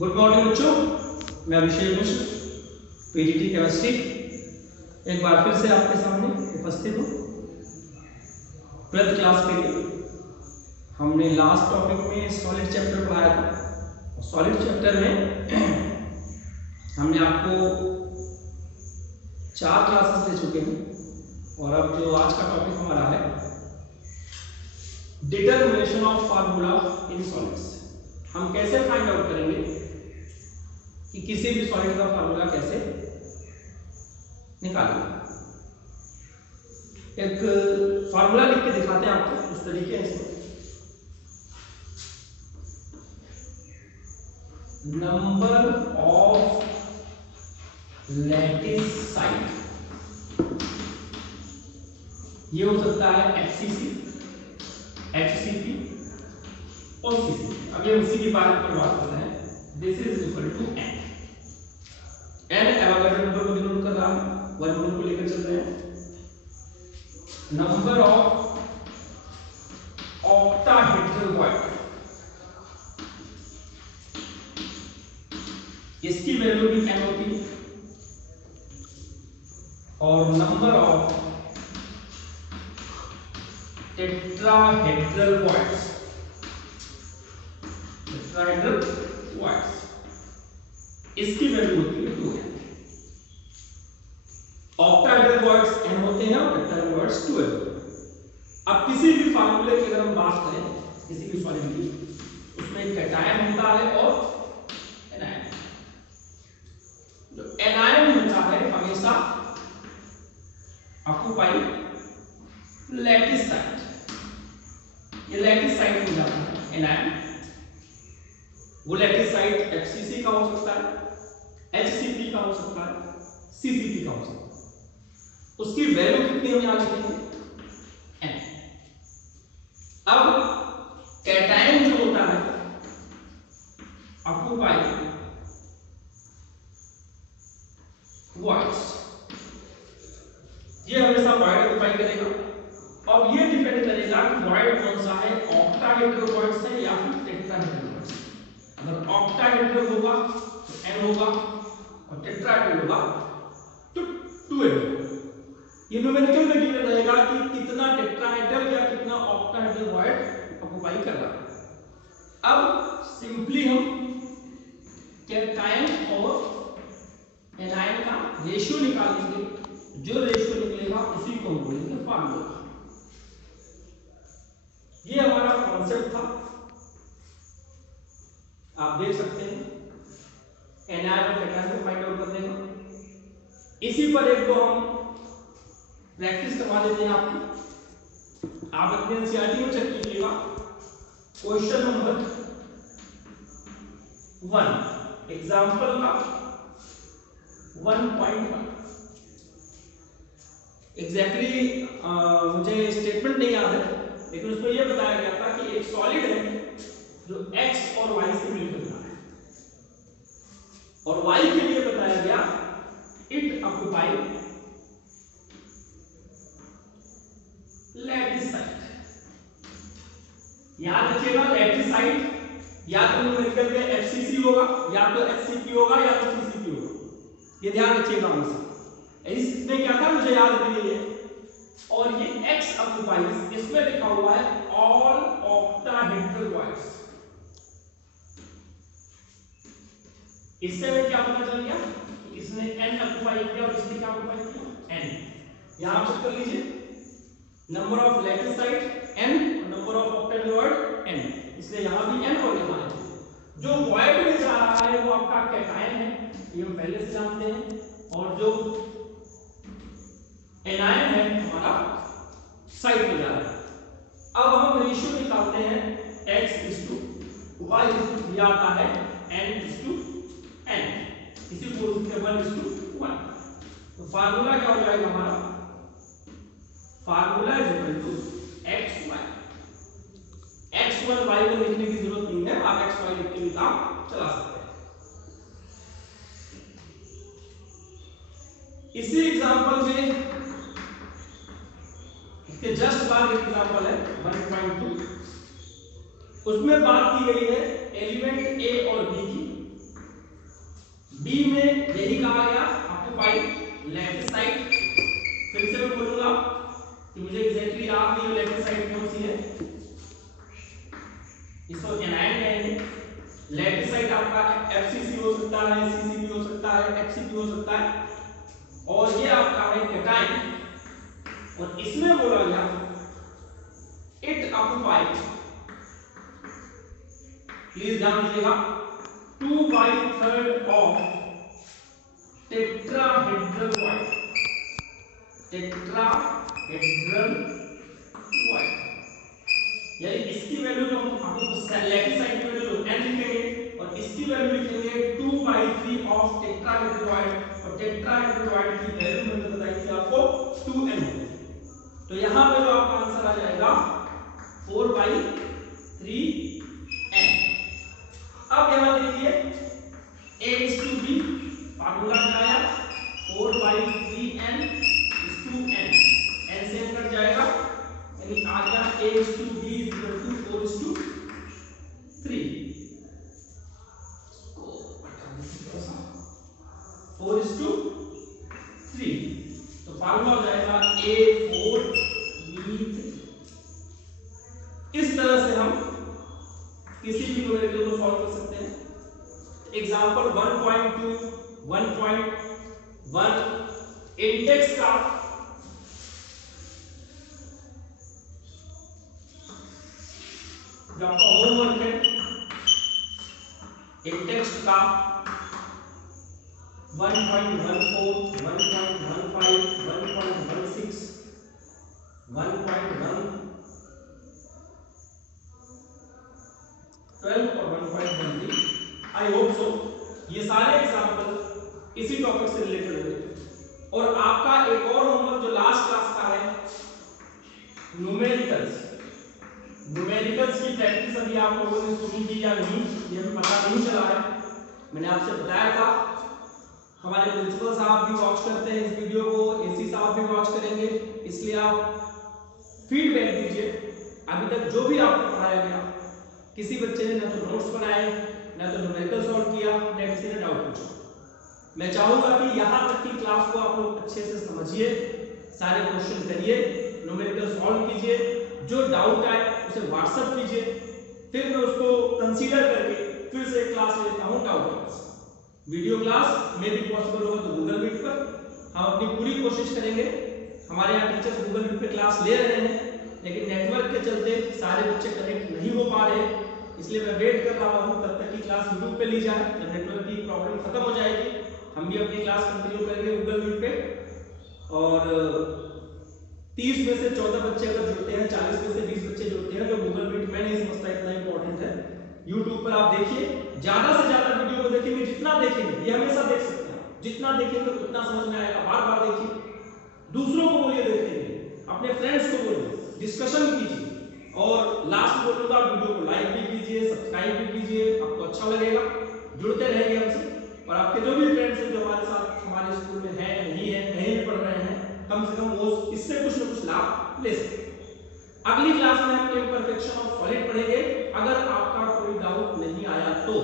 Good morning बच्चों, मैं अभिषेक मिश्र, PGT chemistry एक बार फिर से आपके सामने उपस्थित हूँ। 12th क्लास के लिए हमने लास्ट टॉपिक में सॉलिड चैप्टर पढ़ाया था। सॉलिड चैप्टर में हमने आपको 4 क्लासेस ले चुके हैं और अब जो आज का टॉपिक हमारा है determination of formula in solids. हम कैसे फाइंड आउट करेंगे कि किसी भी सॉलिड का फार्मूला कैसे निकालेंगे। एक फार्मूला लिख के दिखाते हैं आपको इस तरीके से। नंबर ऑफ लैटिस साइट, ये हो सकता है एचसीसी, एचसीपी और सीसी। अब ये उसी के बारे में बात कर रहे हैं। This is equal to n। n Avogadro number को डिनोट कर रहा है, वर्गमूल को लेकर चल रहे हैं। नंबर ऑफ ऑक्टाहेड्रल वॉइड, इसकी वैल्यू भी n होती है। और number of tetrahedral voids, tetrahedral voids, इसकी वैल्यू होती है 2n। ऑक्टाहेड्रल वॉइड्स n होते हैं और टेट्राहेड्रल वॉइड्स 2n। अब किसी भी फार्मूले की अगर हम बात करें, किसी भी सॉलिड की, उसमें एक कैटायन होता है और एनायन। जो एनायन होता है हमेशा ऑक्यूपाई लैटिस साइट, ये लैटिस साइट हो जाता है एनायन। वो लैटिस साइट एचसीसी का हो सकता है, एचसीपी का हो सकता है, सीसीपी का हो सकता है। उसकी वैल्यू कितनी हम यहां लिखेंगे n। अब कैटायन जो होता है ऑक्यूपाई वॉइड्स, ये हमेशा वॉइड ऑक्यूपाई करेगा। अब ये डिपेंड करेगा कि वॉइड कौन सा है, ऑक्टाहेड्रल वॉइड्स है या फिर टेट्राहेड्रल वॉइड्स। अगर ऑक्टाहेड्रल होगा तो n होगा और टेट्राहेड्रल होगा तो 2n। ये न्यूमेरिकल में गिवन रहेगा कि कितना टेट्राहेड्रल या कितना ऑक्टाहेड्रल वॉइड ऑक्यूपाई कर रहा है। अब सिंपली हम कैटायन और एनायन का रेशियो निकालेंगे। जो रेशियो निकलेगा उसी को हम बोलेंगे फार्मूला। ये हमारा कॉन्सेप्ट था, आप देख सकते हैं। एनायन और कैटायन को फाइंड आउट करने का इसी पर एक दो हम प्रैक्टिस करवा देते हैं आपको। आप अपने एनसीईआरटी में चेक कीजिएगा। क्वेश्चन नंबर 1 एग्जांपल का 1.1 एग्जैक्टली मुझे स्टेटमेंट नहीं याद है, लेकिन उसमें यह बताया गया था कि एक सॉलिड है जो x और y से मिलकर बना है और y के लिए बताया गया इट ऑक्यूपाई लैटिस साइट। याद रखिएगा लैटिस साइट या तो न्यूमेरिकल में एचसीसी होगा, या तो एचसीपी होगा, या तो सीसीपी होगा। ये ध्यान रखिएगा हमेशा। इसमें क्या था मुझे याद नहीं है। और ये x ऑक्यूपाइज, इसमें लिखा हुआ है ऑल ऑक्टाहेड्रल वॉइड्स। इससे में क्या पता चल गया, इसने n ऑक्यूपाई किया और इसने क्या ऑक्यूपाई किया, n। यहां चेक कर लीजिए, number of lattice site n और number of octahedral void n, इसलिए यहां भी n और यहां n। जो वॉइड में जा रहा है वो आपका कैटायन है, ये हम पहले से जानते हैं। और जो एनायन है हमारा साइड में जा रहा है। अब हम रेशियो निकालते हैं x:y दिया आता है n:n, इसी को लिखते हैं 1:1। तो फार्मूला क्या हो जाएगा हमारा, formula is equal to xy। x1 y को लिखने की जरूरत नहीं है, आप xy लिख के भी काम चला सकते हैं। इसी एग्जांपल में इसके जस्ट बाद एक एग्जांपल है 1.2, उसमें बात की गई है एलिमेंट a और b की। लैटिसाइड आपका FCC हो सकता है, CCP हो सकता है, HCP हो सकता है, और ये आपका है कैटाइन। और इसमें बोला गया इट ऑक्युपाइड, प्लीज ध्यान दीजिएगा, 2/3 of tetrahedral void, tetrahedral void, यानी इसकी वैल्यू जो हम आपको लैटिसाइड की वैल्यू n लिखेंगे और इसकी वैल्यू लिखेंगे 2/3 ऑफ टेट्राहेड्रल वॉइड, और टेट्राहेड्रल वॉइड की वैल्यू मैंने बताई थी आपको 2n। तो यहां पे जो आपका आंसर आ जाएगा 4/3n। अब यहां देखिए A/B फार्मूला क्या आया, 4/3n n, n से n कट जाएगा, यानी आ गया A/B = 4:3। इसको हटा दीजिए थोड़ा सा, 4:3। तो फार्मूला हो जाएगा A4B3। इस तरह से हम किसी भी न्यूमेरिकल को सॉल्व कर सकते हैं। एग्जांपल 1.2, 1.1 इंडेक्स का जो आपका होमवर्क है, इंडेक्स का 1.14, 1.15, 1.16, 1.1 12 और 1.13। आई होप सो ये सारे एग्जांपल इसी टॉपिक से रिलेटेड होंगे। और आपका एक और होमवर्क जो लास्ट क्लास का है, न्यूमेरिकल्स की प्रैक्टिस अभी आप लोगों ने शुरू की या नहीं ये हमें पता नहीं चला है। मैंने आपसे बताया था हमारे प्रिंसिपल साहब भी वॉच करते हैं इस वीडियो को, एसी साहब भी वॉच करेंगे, इसलिए आप फीडबैक दीजिए। अभी तक जो भी आपको पढ़ाया गया, किसी बच्चे ने ना तो नोट्स बनाए, ना तो न्यूमेरिकल सॉल्व किया, ना किसी ने डाउट पूछा। मैं चाहूंगा कि यहाँ तक की क्लास को आप लोग अच्छे से समझिए, सारे क्वेश्चन करिए, न्यूमेरिकल सॉल्व कीजिए, जो डाउट आए उसे व्हाट्सएप कीजिए, फिर मैं उसको कंसीडर करके फिर से क्लास लेता हूँ डाउट क्लास। वीडियो क्लास में भी पॉसिबल होगा तो गूगल मीट पर हम अपनी पूरी कोशिश करेंगे। हमारे यहाँ टीचर्स गूगल मीट पे क्लास ले रहे हैं, लेकिन नेटवर्क के चलते सारे बच्चे कनेक्ट नहीं हो पा रहे, इसलिए मैं वेट कर रहा हूँ तब तक की क्लास यूट्यूब पे ली जाए। जब नेटवर्क की प्रॉब्लम खत्म हो जाएगी हम भी अपनी क्लास कंटिन्यू करेंगे गूगल मीट पे। और 30 में से 14 बच्चे अगर जुड़ते हैं, 40 में से 20 बच्चे जुड़ते हैं, तो गूगल मीट मैं नहीं समझता इतना इंपॉर्टेंट है। यूट्यूब पर आप देखिए, ज्यादा से ज्यादा वीडियो को देखेंगे, जितना देखेंगे, ये हमेशा देख सकते हैं, जितना देखेंगे उतना समझ में आएगा। बार बार देखिए, दूसरों को बोलिए देखने के लिए, अपने फ्रेंड्स को बोलिए, डिस्कशन कीजिए, और लास्ट बोलूंगा वीडियो को लाइक भी कीजिए, सब्सक्राइब भी कीजिए, आपको अच्छा लगेगा, जुड़ते रहेंगे हमसे। और आपके जो भी फ्रेंड्स हैं जो हमारे साथ हमारे स्कूल में हैं, नहीं है, कहीं भी पढ़ रहे हैं, कम से कम वो इससे कुछ न कुछ लाभ ले सकें। अगली क्लास में हम इम्परफेक्शन ऑफ सॉलिड पढ़ेंगे। अगर आपका कोई डाउट नहीं आया तो